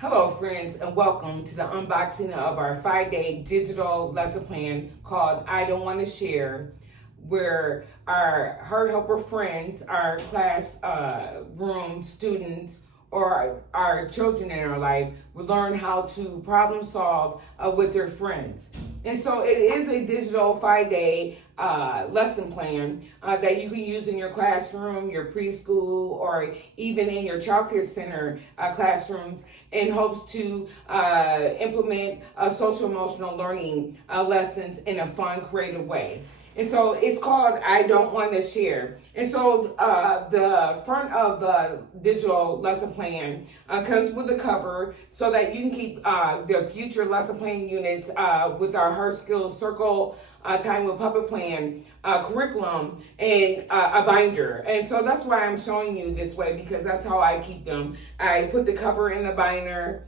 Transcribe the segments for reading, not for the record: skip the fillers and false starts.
Hello friends, and welcome to the unboxing of our 5-day digital lesson plan called I Don't Want to Share, where our Her Helper friends, our class room students, or our children in our life will learn how to problem solve with their friends. And so it is a digital 5-day lesson plan that you can use in your classroom, your preschool, or even in your childcare center classrooms in hopes to implement social emotional learning lessons in a fun, creative way. And so it's called I Don't Want to Share. And so the front of the digital lesson plan comes with a cover so that you can keep the future lesson plan units with our HeartSkills Circle Time with Puppet Plan curriculum and a binder. And so that's why I'm showing you this way, because that's how I keep them. I put the cover in the binder,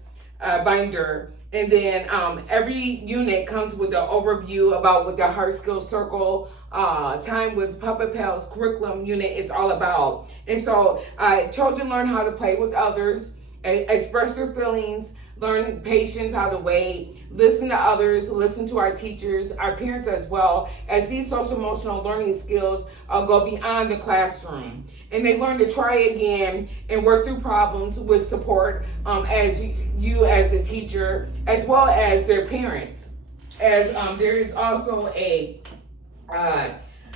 and then every unit comes with an overview about what the HeartSkills Circle Time with Puppet Pals curriculum unit is all about. And so children learn how to play with others, express their feelings, learn patience, how to wait, listen to others, listen to our teachers, our parents, as well as these social emotional learning skills go beyond the classroom. And they learn to try again and work through problems with support as you as the teacher, as well as their parents. As there is also a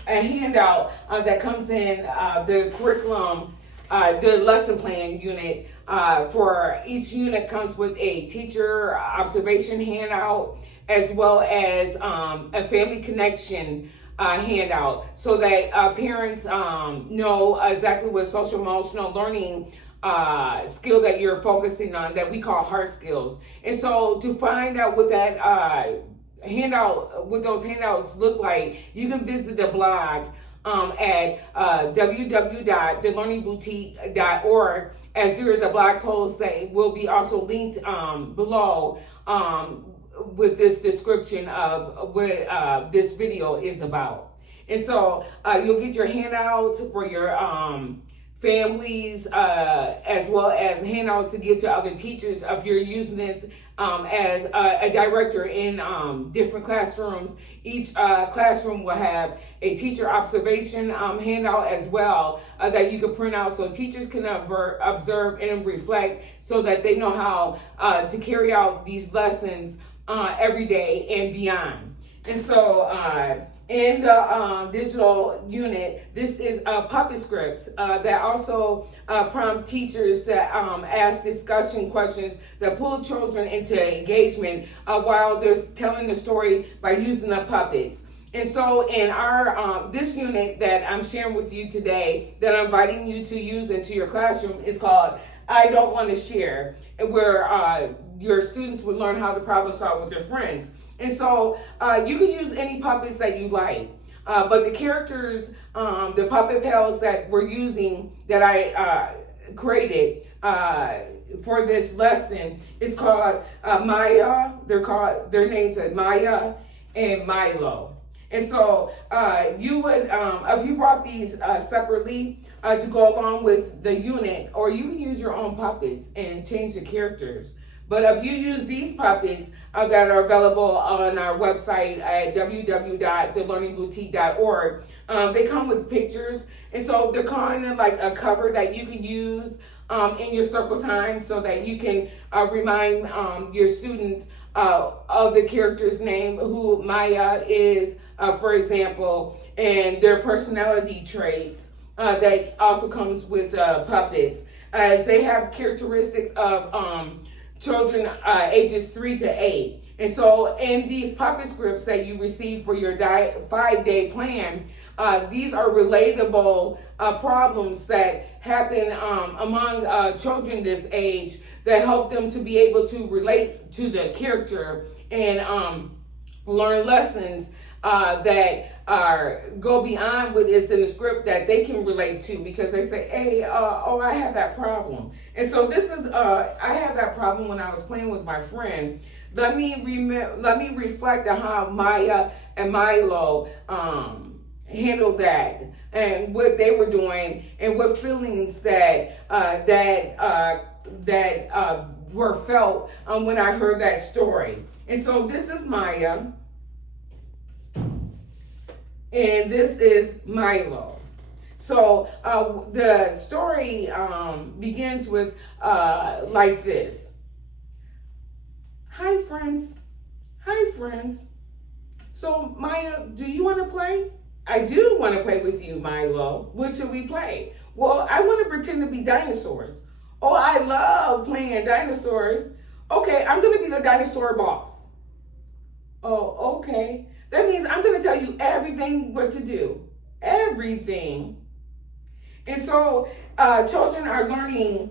handout that comes in the curriculum, the lesson plan unit. For each unit comes with a teacher observation handout, as well as a family connection handout, so that parents know exactly what social emotional learning skill that you're focusing on, that we call HeartSkills. And so to find out what that handout, what those handouts look like, you can visit the blog at www.thelearningboutique.org, as there is a blog post that will be also linked below with this description of what this video is about. And so you'll get your handout for your families, as well as handouts to give to other teachers if you're using this as a director in different classrooms. Each classroom will have a teacher observation handout as well that you can print out, so teachers can observe and reflect, so that they know how to carry out these lessons every day and beyond. And so in the digital unit, this is puppet scripts that also prompt teachers to ask discussion questions that pull children into engagement while they're telling the story by using the puppets. And so in our this unit that I'm sharing with you today, that I'm inviting you to use into your classroom, is called I Don't Want to Share, where your students would learn how to problem solve with their friends. And so you can use any puppets that you like, but the characters, the puppet pals that we're using, that I created for this lesson, is called Maya. Their names are Maya and Milo. And so you would, if you brought these separately to go along with the unit, or you can use your own puppets and change the characters. But if you use these puppets that are available on our website at www.thelearningboutique.org, they come with pictures. And so they're kind of like a cover that you can use in your circle time, so that you can remind your students of the character's name, who Maya is, for example, and their personality traits. That also comes with puppets, as they have characteristics of children ages 3 to 8. And so in these puppet scripts that you receive for your 5-day plan, these are relatable problems that happen among children this age, that help them to be able to relate to the character and learn lessons that go beyond what is in the script, that they can relate to, because they say, hey, I have that problem. And so this is, I have that problem when I was playing with my friend. Let me reflect on how Maya and Milo handled that, and what they were doing, and what feelings that were felt when I heard that story. And so this is Maya, and this is Milo. So the story begins with like this. Hi friends. Hi friends. So Maya, do you want to play? I do want to play with you, Milo. What should we play? Well, I want to pretend to be dinosaurs. Oh, I love playing dinosaurs. Okay, I'm going to be the dinosaur boss. Oh, okay. That means I'm going to tell you everything what to do. Everything. And so children are learning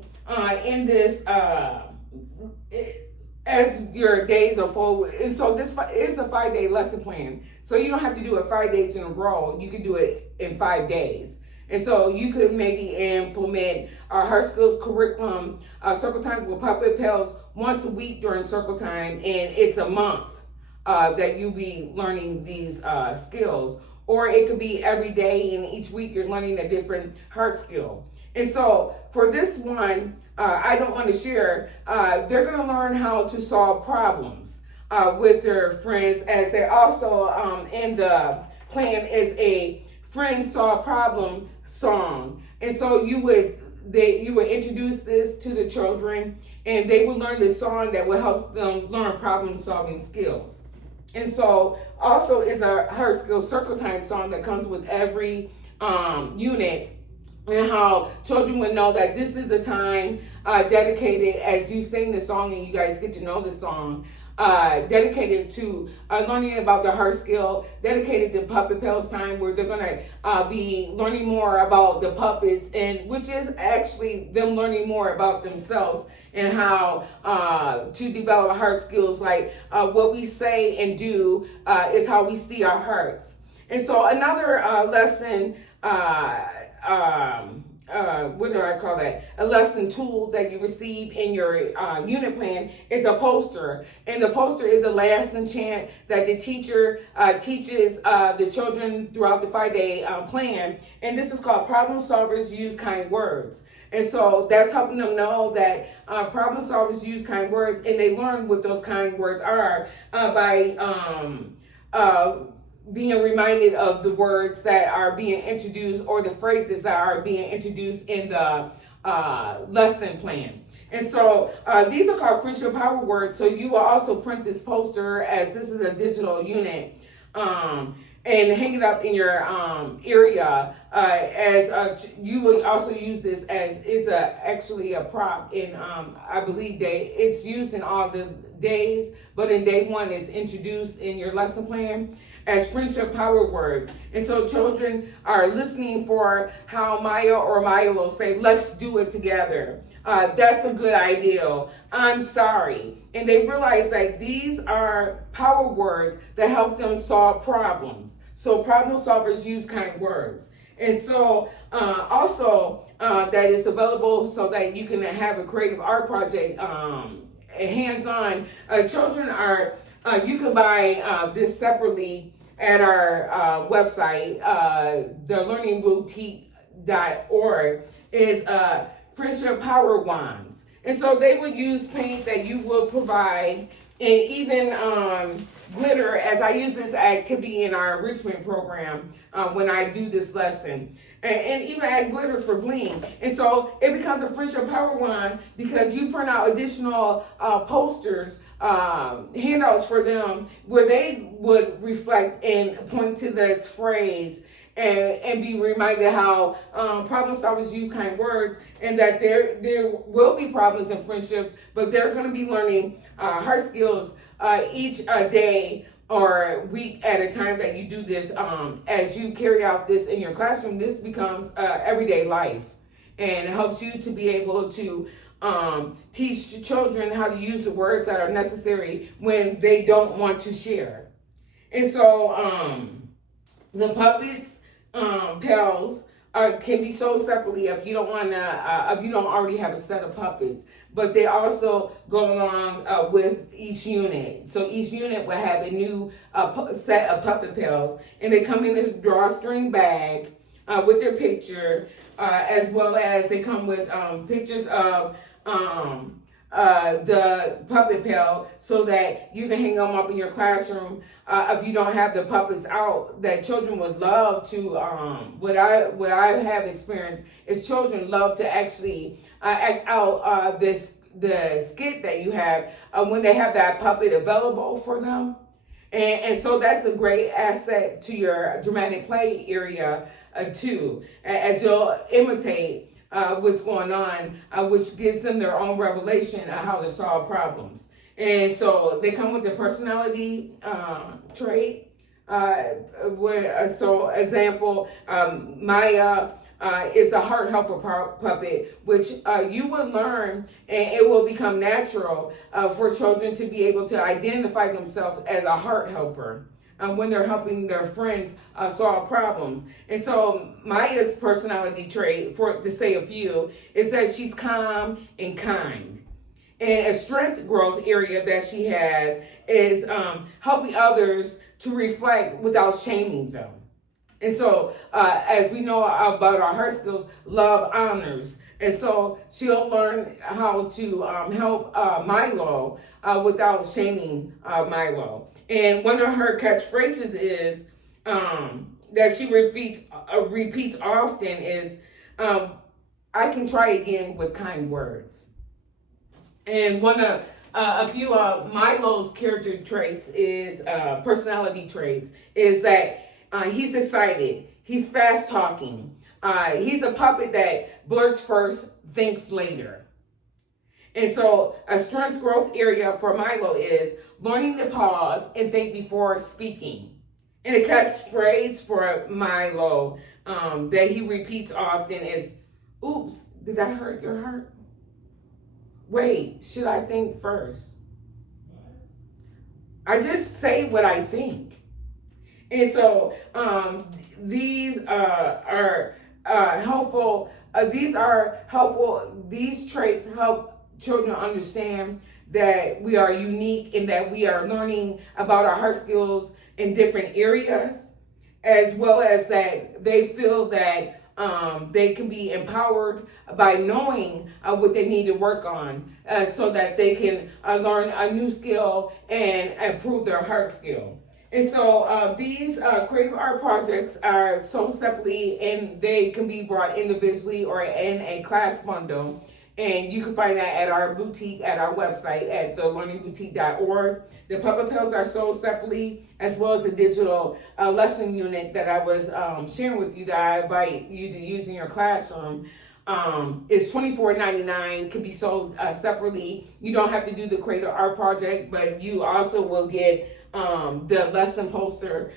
in this as your days unfold. And so this is a 5-day lesson plan. So you don't have to do it 5 days in a row. You can do it in 5 days. And so you could maybe implement our HeartSkills curriculum, Circle Time with Puppet Pals once a week during Circle Time, and it's a month that you'll be learning these skills. Or it could be every day, and each week you're learning a different heart skill. And so for this one, I don't want to share, they're going to learn how to solve problems with their friends, as they also in the plan is a friend solve problem song. And so you would introduce this to the children, and they would learn this song that will help them learn problem solving skills. And so also is a HeartSkills Circle Time song that comes with every unit, and how children would know that this is a time dedicated, as you sing the song and you guys get to know the song, dedicated to learning about the heart skill, dedicated to Puppet Pals time, where they're going to be learning more about the puppets, and which is actually them learning more about themselves and how to develop heart skills, like what we say and do is how we see our hearts. And so another lesson, what do I call that? A lesson tool that you receive in your unit plan is a poster. And the poster is a lesson chant that the teacher teaches the children throughout the 5-day plan. And this is called Problem Solvers Use Kind Words. And so that's helping them know that problem solvers use kind words, and they learn what those kind words are by being reminded of the words that are being introduced, or the phrases that are being introduced in the lesson plan. And so these are called friendship power words. So you will also print this poster, as this is a digital unit, and hang it up in your area, as you will also use this as actually a prop in I believe it's used in all the days, but in day 1 it's introduced in your lesson plan as friendship power words. And so children are listening for how Maya or Milo say, let's do it together. That's a good idea. I'm sorry. And they realize that these are power words that help them solve problems. So problem solvers use kind words. And so also that is available so that you can have a creative art project hands-on. Children are, you can buy this separately at our website, thelearningboutique.org, is friendship power wands. And so they would use paint that you will provide, and even glitter, as I use this activity in our enrichment program when I do this lesson. And even add glitter for bling. And so it becomes a friendship power wand, because you print out additional posters, handouts for them, where they would reflect and point to this phrase and be reminded how problem solvers use kind words, and that there will be problems in friendships, but they're going to be learning heart skills each day or week at a time that you do this. As you carry out this in your classroom, this becomes everyday life, and it helps you to be able to teach children how to use the words that are necessary when they don't want to share. And so the puppets, pals, can be sold separately if you don't want to, if you don't already have a set of puppets. But they also go along with each unit. So each unit will have a new set of puppet pals, and they come in this drawstring bag with their picture, as well as they come with pictures of the puppet pill so that you can hang them up in your classroom. If you don't have the puppets out, that children would love to. What I have experienced is children love to actually act out the skit that you have when they have that puppet available for them. And so that's a great asset to your dramatic play area too, as you'll imitate what's going on, which gives them their own revelation of how to solve problems. And so they come with a personality trait. So example, Maya is a heart helper puppet, which you will learn, and it will become natural for children to be able to identify themselves as a heart helper when they're helping their friends solve problems. And so Maya's personality trait, to say a few, is that she's calm and kind. And a strength growth area that she has is helping others to reflect without shaming them. And so, as we know about our HeartSkills, love honors. And so she'll learn how to help Milo without shaming Milo. And one of her catchphrases is that she repeats often is, I can try again with kind words. And a few of Milo's character traits is, personality traits, is that he's excited, he's fast talking, he's a puppet that blurts first, thinks later. And so a strength growth area for Milo is learning to pause and think before speaking. And a catchphrase for Milo that he repeats often is, oops, did that hurt your heart? Wait, should I think first? I just say what I think. And so these are helpful. These are helpful. These traits help children understand that we are unique and that we are learning about our heart skills in different areas, as well as that they feel that they can be empowered by knowing what they need to work on so that they can learn a new skill and improve their heart skill. And so these creative art projects are sold separately, and they can be brought individually or in a class bundle. And you can find that at our boutique, at our website, at thelearningboutique.org. The puppet pills are sold separately, as well as a digital lesson unit that I was sharing with you that I invite you to use in your classroom. It's $24.99, can be sold separately. You don't have to do the creative art project, but you also will get the lesson posters,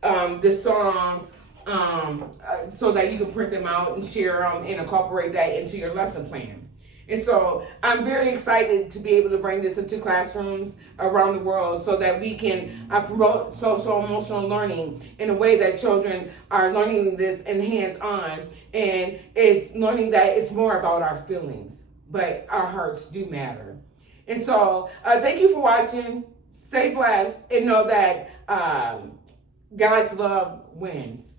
the songs, so that you can print them out and share them and incorporate that into your lesson plan. And so I'm very excited to be able to bring this into classrooms around the world so that we can promote social emotional learning in a way that children are learning this in hands-on, and it's learning that it's more about our feelings, but our hearts do matter. And so thank you for watching. Stay blessed and know that God's love wins.